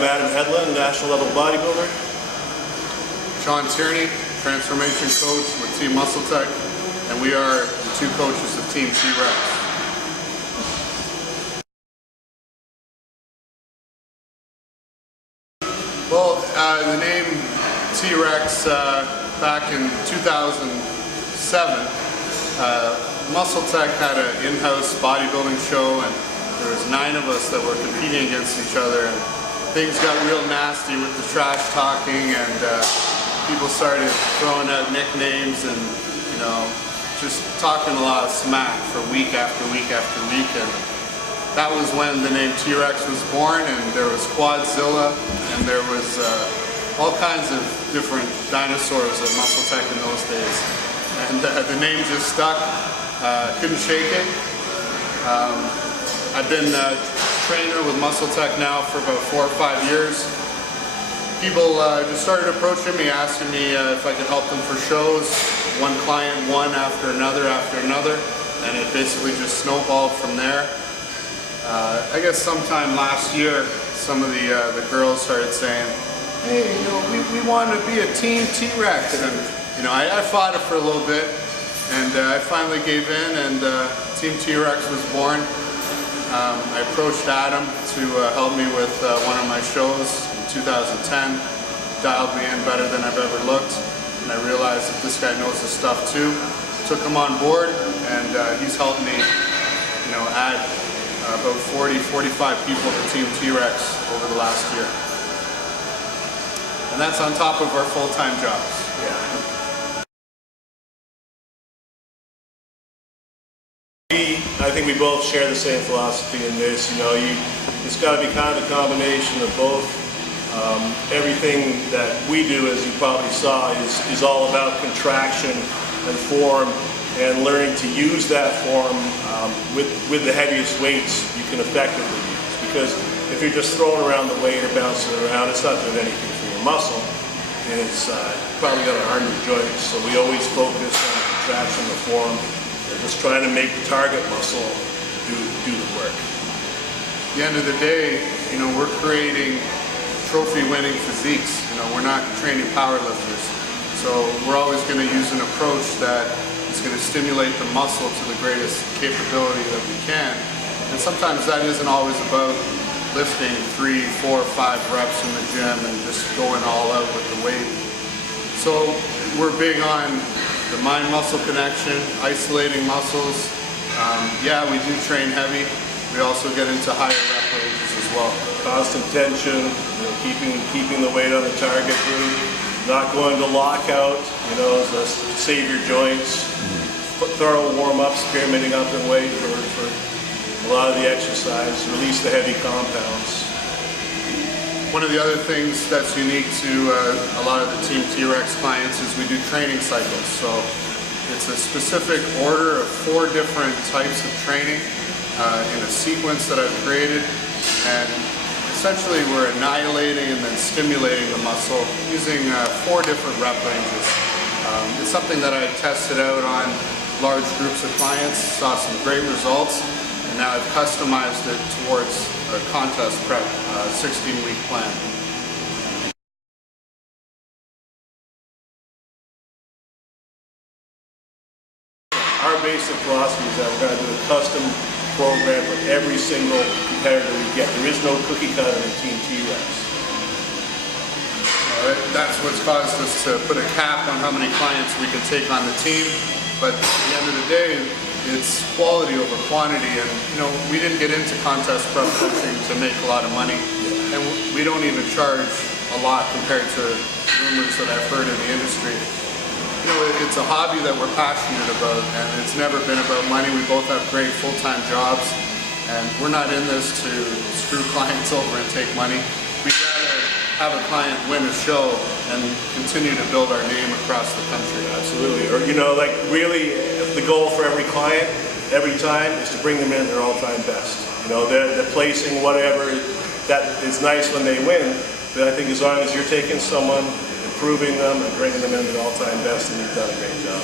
I'm Adam Hedlund, national level bodybuilder. Sean Tierney, transformation coach with Team Muscle Tech, and we are the two coaches of Team T-Rex. Well, the name T-Rex back in 2007, Muscle Tech had an in-house bodybuilding show, and there was 9 of us that were competing against each other, and things got real nasty with the trash talking, and people started throwing out nicknames and, you know, just talking a lot of smack for week after week after week. And that was when the name T-Rex was born, and there was Quadzilla, and there was all kinds of different dinosaurs at Muscle Tech in those days. And the name just stuck. Couldn't shake it. I've been a trainer with Muscle Tech now for about 4 or 5 years. People just started approaching me, asking me if I could help them for shows. One client, one after another, and it basically just snowballed from there. I guess sometime last year, some of the girls started saying, "Hey, you know, we want to be a Team T-Rex," and you know, I fought it for a little bit, and I finally gave in, and Team T-Rex was born. I approached Adam to help me with one of my shows in 2010. Dialed me in better than I've ever looked, and I realized that this guy knows his stuff too. Took him on board, and he's helped me, you know, add about 40, 45 people to Team T-Rex over the last year. And that's on top of our full-time jobs. Yeah. I think we both share the same philosophy in this. You know, it's got to be kind of a combination of both. Everything that we do, as you probably saw, is all about contraction and form, and learning to use that form with the heaviest weights you can effectively use. Because if you're just throwing around the weight or bouncing it around, it's not doing anything for your muscle, and it's probably going to harm your joints. So we always focus on the contraction, the form, and just trying to make the target muscle do the work. At the end of the day, you know, we're creating trophy-winning physiques. You know, we're not training powerlifters. So we're always going to use an approach that is going to stimulate the muscle to the greatest capability that we can. And sometimes that isn't always about lifting 3, 4, 5 reps in the gym and just going all out with the weight. So we're big on the mind-muscle connection, isolating muscles. Yeah, we do train heavy. We also get into higher rep ranges as well. Constant tension, you know, keeping the weight on the target group, not going to lockout, you know, save your joints, thorough warm-ups, pyramiding up in weight for a lot of the exercise, release the heavy compounds. One of the other things that's unique to a lot of the Team T-Rex clients is we do training cycles. So it's a specific order of 4 different types of training in a sequence that I've created, and essentially we're annihilating and then stimulating the muscle using 4 different rep ranges. It's something that I tested out on large groups of clients, saw some great results, and now I've customized it towards a contest prep 16-week plan. Our basic philosophy is that we're going to do a custom program for every single competitor we get. There is no cookie cutter in Team T-Rex. That's what's caused us to put a cap on how many clients we can take on the team. But at the end of the day, it's quality over quantity. And you know, we didn't get into contest prep coaching to make a lot of money, and we don't even charge a lot compared to rumors that I've heard in the industry. You know, it's a hobby that we're passionate about, and it's never been about money. We both have great full-time jobs, and we're not in this to screw clients over and take money. We'd rather have a client win a show and continue to build our name across the country. Absolutely. Or, you know, like really the goal for every client, every time, is to bring them in their all-time best. You know, they're placing whatever, that is nice when they win, but I think as long as you're taking someone, improving them and bringing them in their all-time best, and you've done a great job.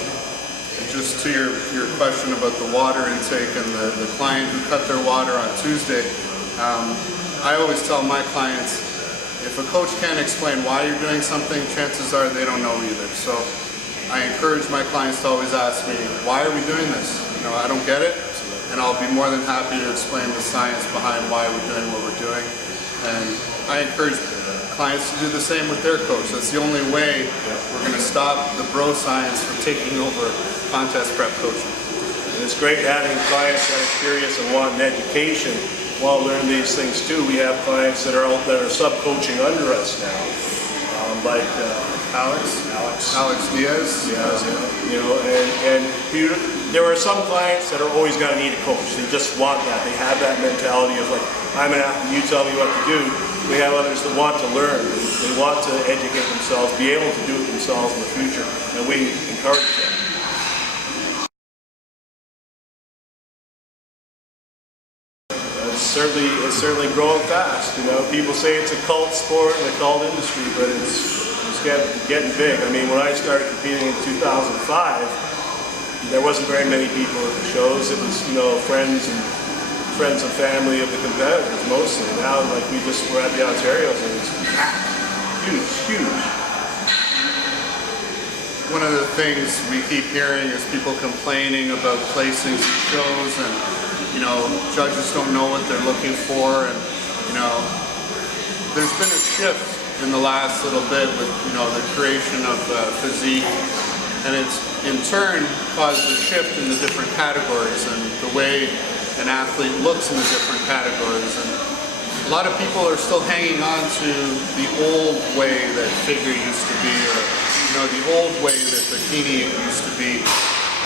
And just to your question about the water intake and the client who cut their water on Tuesday, I always tell my clients, if a coach can't explain why you're doing something, chances are they don't know either. So I encourage my clients to always ask me, why are we doing this? I don't get it, and I'll be more than happy to explain the science behind why we're doing what we're doing. And I encourage clients to do the same with their coach. That's the only way we're going to stop the bro science from taking over contest prep coaching. And it's great having clients that are curious and want an education while learning these things too. We have clients that are sub-coaching under us now, like Alex Diaz. And there are some clients that are always going to need a coach. They just want that. They have that mentality of like, I'm an athlete, you tell me what to do. We have others that want to learn. They want to educate themselves, be able to do it themselves in the future, and we encourage them. It's certainly growing fast. People say it's a cult sport and a cult industry, but it's getting big. I mean, when I started competing in 2005, there wasn't very many people at the shows. It was, friends and family of the competitors mostly. Now, like, we're at the Ontario's and it's packed. Huge. One of the things we keep hearing is people complaining about placings in shows, and judges don't know what they're looking for, and there's been a shift in the last little bit with the creation of physique, and it's in turn caused a shift in the different categories and the way an athlete looks in the different categories. And a lot of people are still hanging on to the old way that figure used to be, or the old way that bikini used to be.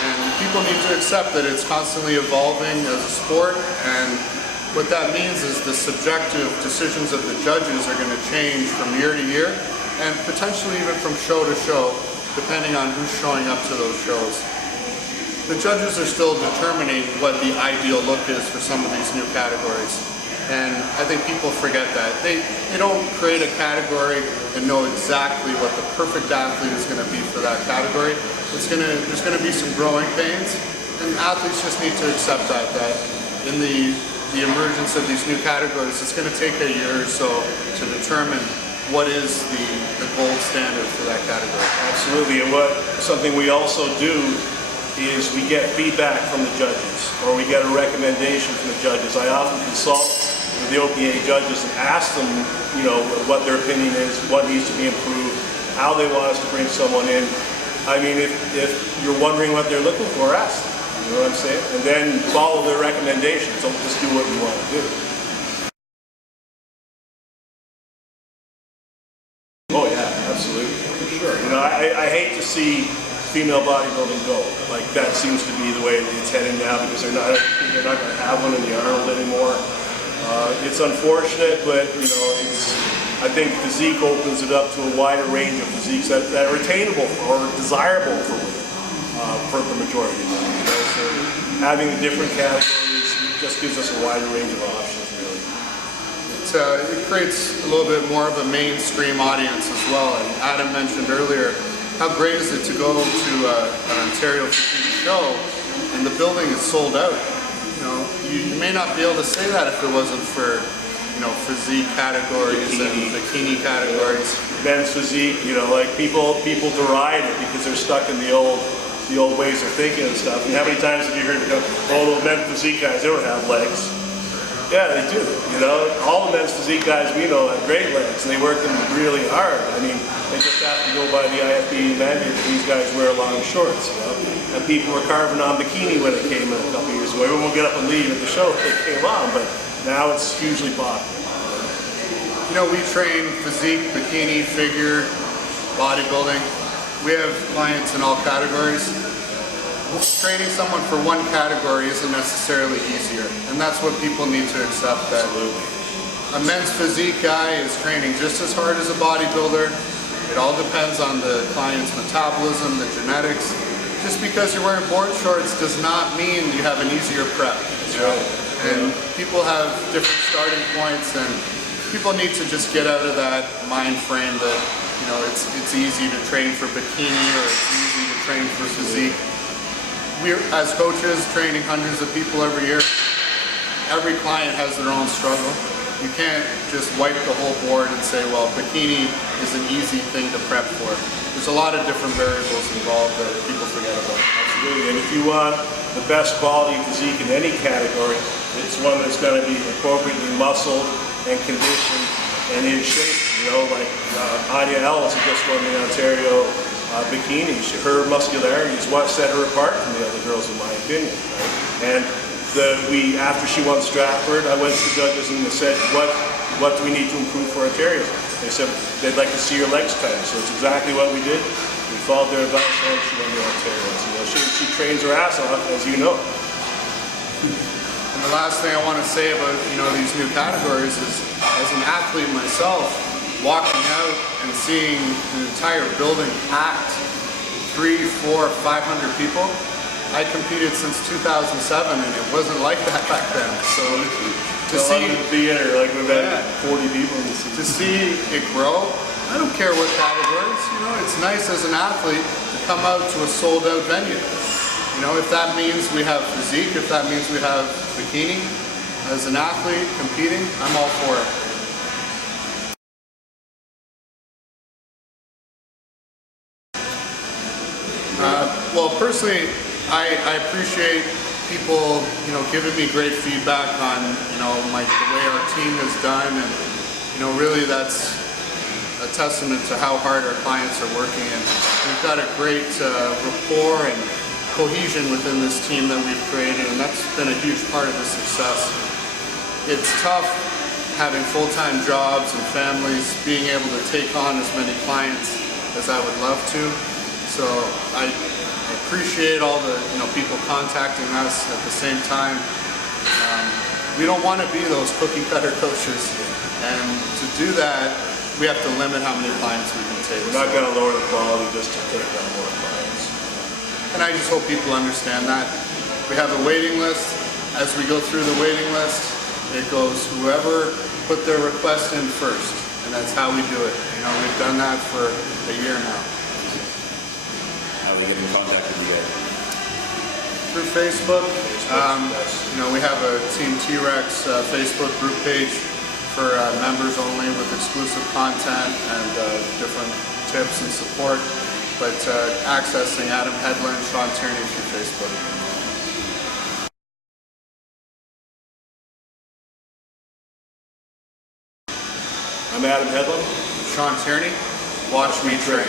And people need to accept that it's constantly evolving as a sport, and what that means is the subjective decisions of the judges are going to change from year to year, and potentially even from show to show, depending on who's showing up to those shows. The judges are still determining what the ideal look is for some of these new categories. And I think people forget that. They don't create a category and know exactly what the perfect athlete is going to be for that category. There's going to be some growing pains, and athletes just need to accept that in the emergence of these new categories, it's going to take a year or so to determine what is the gold standard for that category. Absolutely, and something we also do is we get feedback from the judges, or we get a recommendation from the judges. I often consult with the OPA judges and ask them, what their opinion is, what needs to be improved, how they want us to bring someone in. I mean, if you're wondering what they're looking for, ask them. You know what I'm saying? And then follow their recommendations. Don't just do what you want to do. Oh yeah, absolutely, for sure. I hate to see female bodybuilding go. Like, that seems to be the way it's heading now, because they're not going to have one in the Arnold anymore. It's unfortunate, but I think physique opens it up to a wider range of physiques that are attainable or desirable for women, for the majority of them. So having the different categories just gives us a wider range of options, really. It creates a little bit more of a mainstream audience as well. And Adam mentioned earlier, how great is it to go to an Ontario physique show and the building is sold out? You may not be able to say that if it wasn't for physique categories and bikini categories. Men's physique, like people deride it because they're stuck in the old ways of thinking and stuff. And how many times have you heard those men's physique guys, they don't have legs? Yeah, they do. All the men's physique guys we know have great legs, and they work them really hard. I mean, they just have to go by the IFBB mandate that these guys wear long shorts. And people were carving on bikini when it came in a couple years ago. Everyone will get up and leave at the show if it came on, but now it's hugely popular. We train physique, bikini, figure, bodybuilding. We have clients in all categories. Training someone for one category isn't necessarily easier, and that's what people need to accept. That a men's physique guy is training just as hard as a bodybuilder. It all depends on the client's metabolism, the genetics. Just because you're wearing board shorts does not mean you have an easier prep. And people have different starting points, and people need to just get out of that mind frame that it's easy to train for bikini or it's easy to train for physique. We're, as coaches, training hundreds of people every year. Every client has their own struggle. You can't just wipe the whole board and say, well, bikini is an easy thing to prep for. There's a lot of different variables involved that people forget about. Absolutely, and if you want the best quality physique in any category, it's one that's going to be appropriately muscled and conditioned and in shape. You know, like Anya Ellis, who just won the Ontario bikini, her muscularity is what set her apart from the other girls, in my opinion. Right? And after she won Stratford, I went to the judges and they said, what do we need to improve for Ontario? They said they'd like to see her legs tighten. So it's exactly what we did. We followed their advice and she won the Ontario. So, you know, she trains her ass off, as you know. And the last thing I want to say about, you know, these new categories is, as an athlete myself, walking out and seeing an entire building packed, 300, 400, 500 people. I competed since 2007 and it wasn't like that back then. So to see the theater, like we've had 40 people in the season. To see it grow, I don't care what categories. You know, it's nice as an athlete to come out to a sold-out venue. You know, if that means we have physique, if that means we have bikini, as an athlete competing, I'm all for it. Well, personally, I appreciate people, you know, giving me great feedback on, you know, the way our team is done, and, you know, really that's a testament to how hard our clients are working, and we've got a great rapport and cohesion within this team that we've created, and that's been a huge part of the success. It's tough having full-time jobs and families, being able to take on as many clients as I would love to. So I appreciate all the, you know, people contacting us. At the same time, we don't want to be those cookie cutter coaches, and to do that, we have to limit how many clients we can take. We're not going to lower the quality just to take on more clients. And I just hope people understand that. We have a waiting list. As we go through the waiting list, it goes whoever put their request in first, and that's how we do it. You know, we've done that for a year now. How we get in contact with you guys? Through Facebook. You know, we have a Team T-Rex Facebook group page for members only, with exclusive content and different tips and support. But accessing Adam Headland, Sean Tierney through Facebook. I'm Adam Headland. Sean Tierney, watch me train.